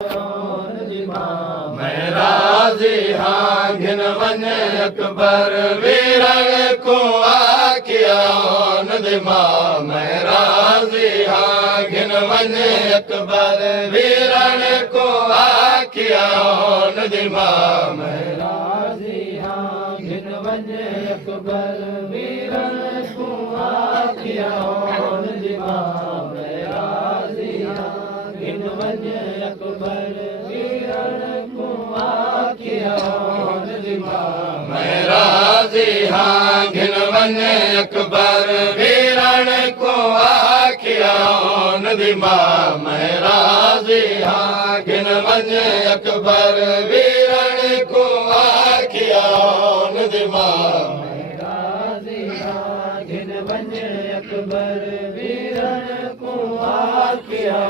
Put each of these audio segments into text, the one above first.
मैं राज़ी हाँ घिन वञे अकबर वीरन को आखिया नदिमा मैं राज़ी हाँ घिन वञे अकबर वीरन को आखिया नदिमा मैं राज़ी हाँ घिन वञे अकबर वीरन को आखिया नदिमा मैं राज़ी हाँ घिन वञे अकबर मैं राज़ी हाँ घिन वञे अकबर वीरन को आखिया नदिमा मैं राज़ी हाँ घिन वञे अकबर वीरन को आखिया नदिमा मैं राज़ी हाँ घिन वञे अकबर वीरन को आखिया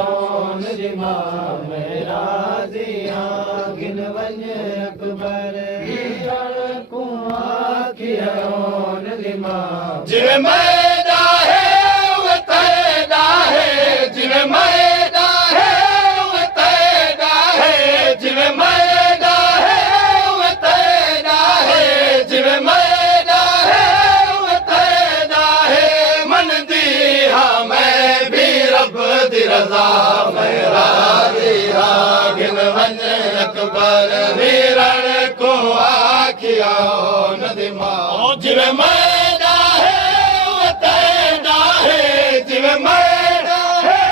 नदिमा मैं राज़ी हाँ घिन वञे अकबर जिवे मैदा है वो तैदा है जिवे मैदा है वो तैदा है जिवे मैदा है वो तैदा है जिवे मैदा है वो तैदा है मन दी हाँ मैं भी रब दी रज़ा मैं राज़ी हाँ घिन वञे अकबर वीरन को आखिया नदिमा जिवे मैदा है वो तैदा है जिवे मैदा है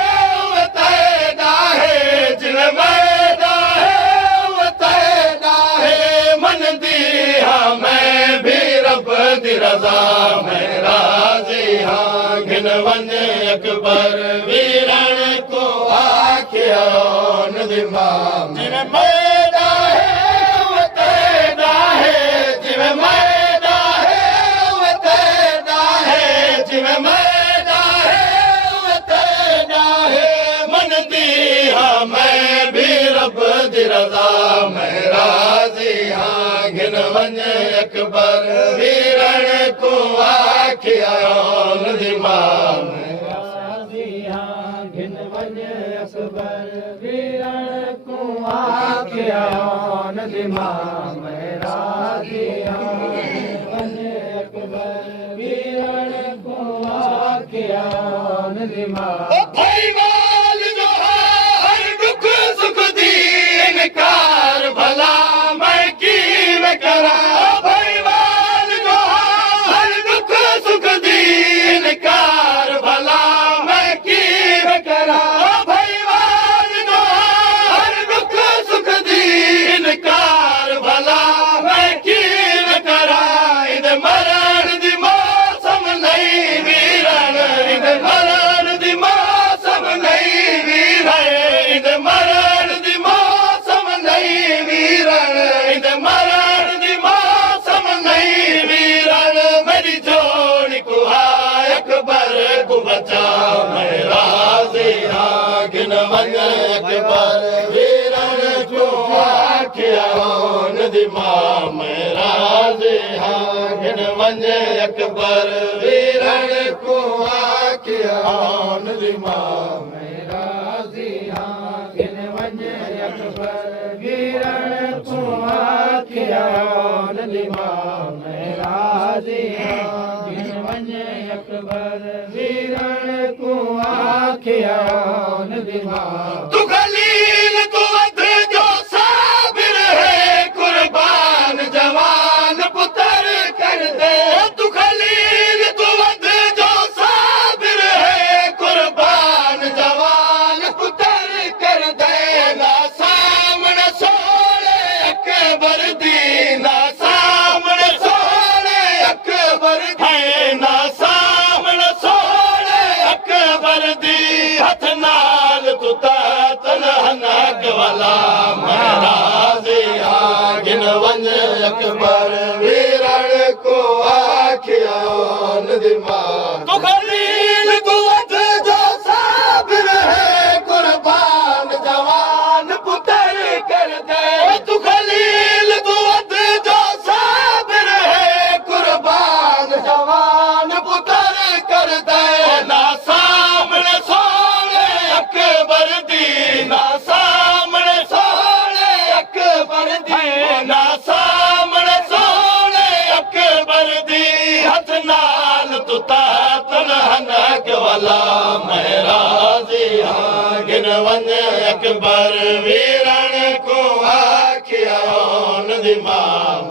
वो तैदा है जिवे मैदा है वो तैदा है मन दी हाँ मैं भी रब दी रज़ा मैं राज़ी हाँ घिन वञे अकबर वीरन को आखिया नदिमा जिवे मैदा है वो तैदा है जिवे मैदा है वो तैदा है जिवे मैदा है वो तैदा है मन दी हाँ मैं भी रब दी रज़ा मैं राज़ी हाँ घिन वञे अकबर वीरन को आखिया नदिमा मैं राज़ी हाँ घिन वञे अकबर वीरन को आखिया नदिमा मैं राज़ी हाँ वञे अकबर वीरन को आखिया नदिमा भाईवाल जो हर दुख सुख दी इनकार भला मैं की में करा भाईवाल जो हर दुख सुख दी इनकार भला मैं की में करा भाईवाल जो हर दुख सुख दी इनकार भला मैं की में करा इद मरण दी मौसम नहीं वीरन इद मरण दी मौसम नहीं वीरन इद मरण दी मौसम नहीं वीरन इद मरण दी मौसम नहीं वीरन मेरी जोड़ी को हाय अकबर को बचा मैं राज़ी हाँ घिन वञे अकबर वीरन को आखिया नदिमा मैं राज़ी हाँ घिन वञे अकबर वीरन को आखिया नदिमा मैं राज़ी हाँ घिन वञे अकबर वीरन को आखिया नदिमा मैं राज़ी हाँ घिन वञे अकबर वीरन को आखिया नदिमा तू खलील तू वध जो साबिर है कुर्बान जवान पुत्र कर दे तू खलील तू वध जो साबिर है कुर्बान जवान पुत्र कर दे ना सामने सोले अकबर दी ना सामने सोले अकबर है ना सामने सोले अकबर दी हथ नाल तू तनहनक वाला मैं राज़ी हाँ घिन वञे अकबर वीरन को आखिया नदिमा तू खलील तू वध जो साबिर है कुर्बान जवान पुत्र कर दे तू खलील तू वध जो साबिर है कुर्बान जवान पुत्र कर दे ना सामने सोले अकबर दी ना सामने वन अकबर वीरण को आखिया नदी मां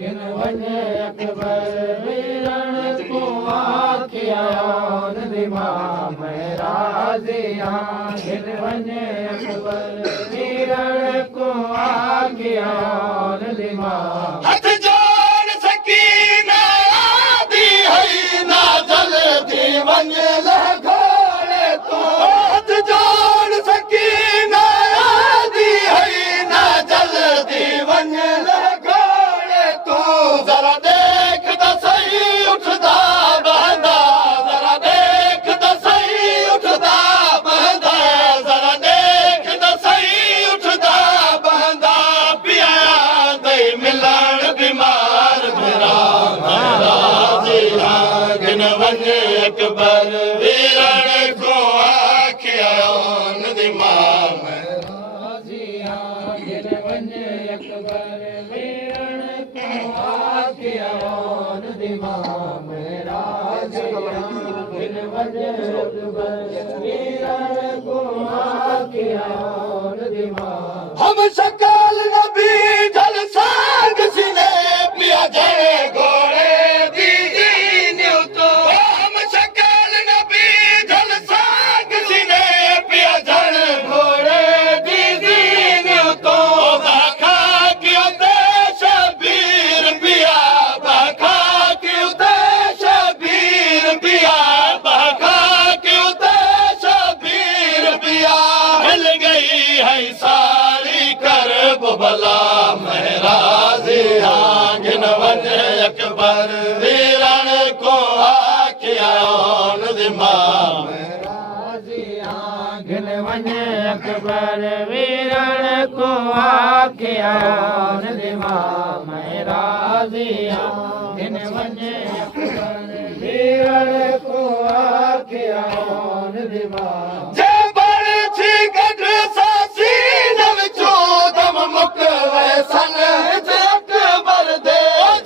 गिन वन अकबर वीरण को आखिया नदी मां मैं राजिया गिन वन अकबर वीरण को आखिया नदी मां हथ जोड़ सकी ना दी है ना जल्दी वन लघोड़े तो हथ जोड़ सकी ना दी है ना जल्दी वन लघोड़े तो जरा देख तो सही उठदा बहदा जरा देख तो सही उठदा बहदा जरा देख तो सही उठदा बहदा पिया दे मिलन बीमार मेरा गिन वन अकबर वीरण को आखिया नदी मां गिन वन अकबर वीरण को आखिया नदी मां मेरा गिन वन अकबर वीरण को आखिया नदी मां हम शकल नबी जल सांग सिने पिया जड़े घोड़े दीदी न्यू तो हम शकल नबी जल सांग सिने पिया जड़ घोड़े दीदी न्यू तो बाखा क्यों देश वीर पिया बाखा क्यों देश वीर पिया बाखा क्यों देश वीर पिया मिल गई है सारी करब भला महराजिया गिन वन अकबर वीरण को आखिया नदी मां महराजिया गिन वन अकबर वीरण को आखिया नदी मां महराजिया गिन वन अकबर वीरण को आखिया नदी मां जे बड़ थी गढ़ सासी नव चोदम मुक वैसन अकबर दे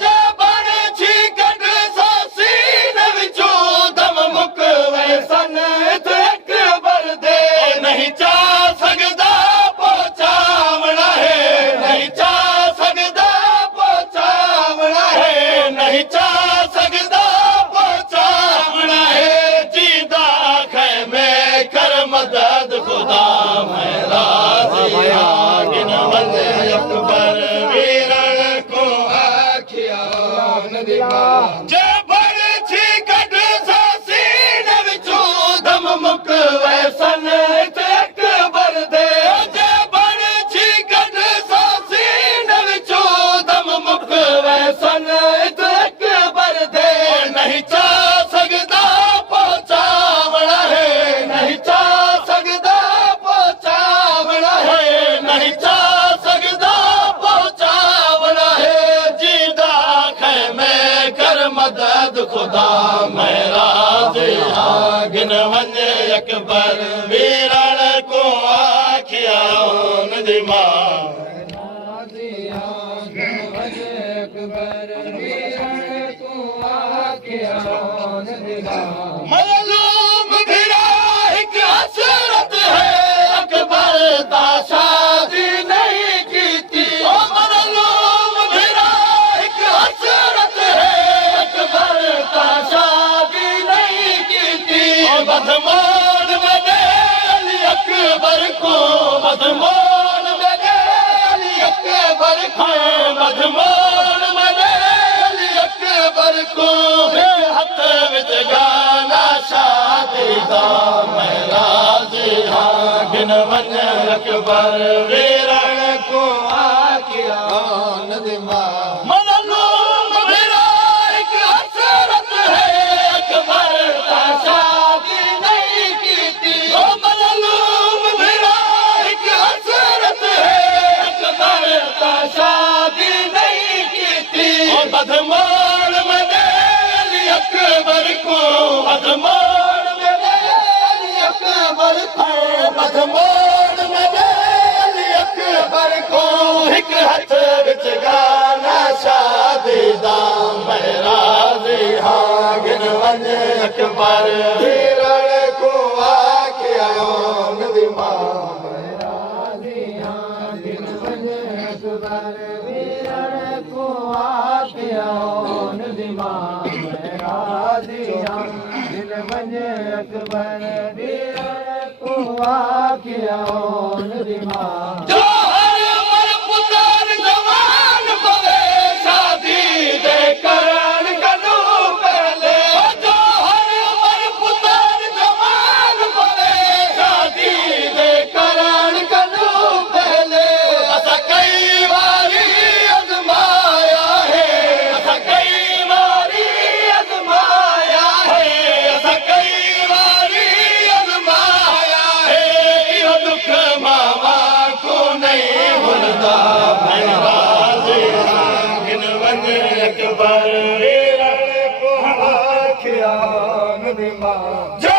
जे बड़ थी गढ़ सासी नव चोदम मुक वैसन अकबर दे नहीं चा सकदा पहुंचावना है नहीं चा सकदा पहुंचावना है नहीं चा सकदा पहुंचावना है जीदा खैमे कर मदद खुदा मेरा जिया गिन वन अकबर वीरण को आखिया नदी मां जे बड़ थी गढ़ सासी नव चोदम मुक वैसन अकबर दे जे बड़ थी गढ़ सासी नव चोदम मुक वैसन अकबर दे नहीं चा सकदा पहुंचावना है नहीं चा सकदा पहुंचावना है नहीं चा सकदा पहुंचावना है जीदा खैमे कर मदद खुदा मेरा जिया गिन वन अकबर वीरण को आखिया नदी मां मज़लूम भिड़ा एक हसरत है अकबर ता शादी नहीं की थी ओ मज़लूम भिड़ा एक हसरत है अकबर ता शादी नहीं की थी बदमोल में अली अकबर को बदमोल में अली अकबर को बदमोल में अली अकबर को हथ विच गाना शादी दा मेरा जिया गिन वन अकबर वीरण को आखिया नदी मां मज़लूम भिड़ा एक हसरत है अकबर ता शादी नहीं की थी ओ मज़लूम भिड़ा एक हसरत है अकबर ता शादी नहीं की थी बदमोल में अली अकबर को बदमोल में अली अकबर को बदमोल में अली अकबर को एक हथ विच गाना शादी दा मेरा जिया गिन वन अकबर वीरण को आखिया इमाम राज़ियां दिन वञ अकबर वीरण को आखियां दिमाग राज़ियां दिन वञ अकबर वीरण को आखियां दिमाग जो हर उमर पुत्र जवान पवे शादी दे करण कदू पहले जो हर उमर पुत्र जवान पवे शादी दे करण कदू पहले असा कई बारी अजमाया है असा कई बारी अजमाया है असा कई बारी अजमाया है इहो दुख मामा को नहीं भुलदा मैं राज़ियां हिन वञ अकबर वीरण को आखियां दिमाग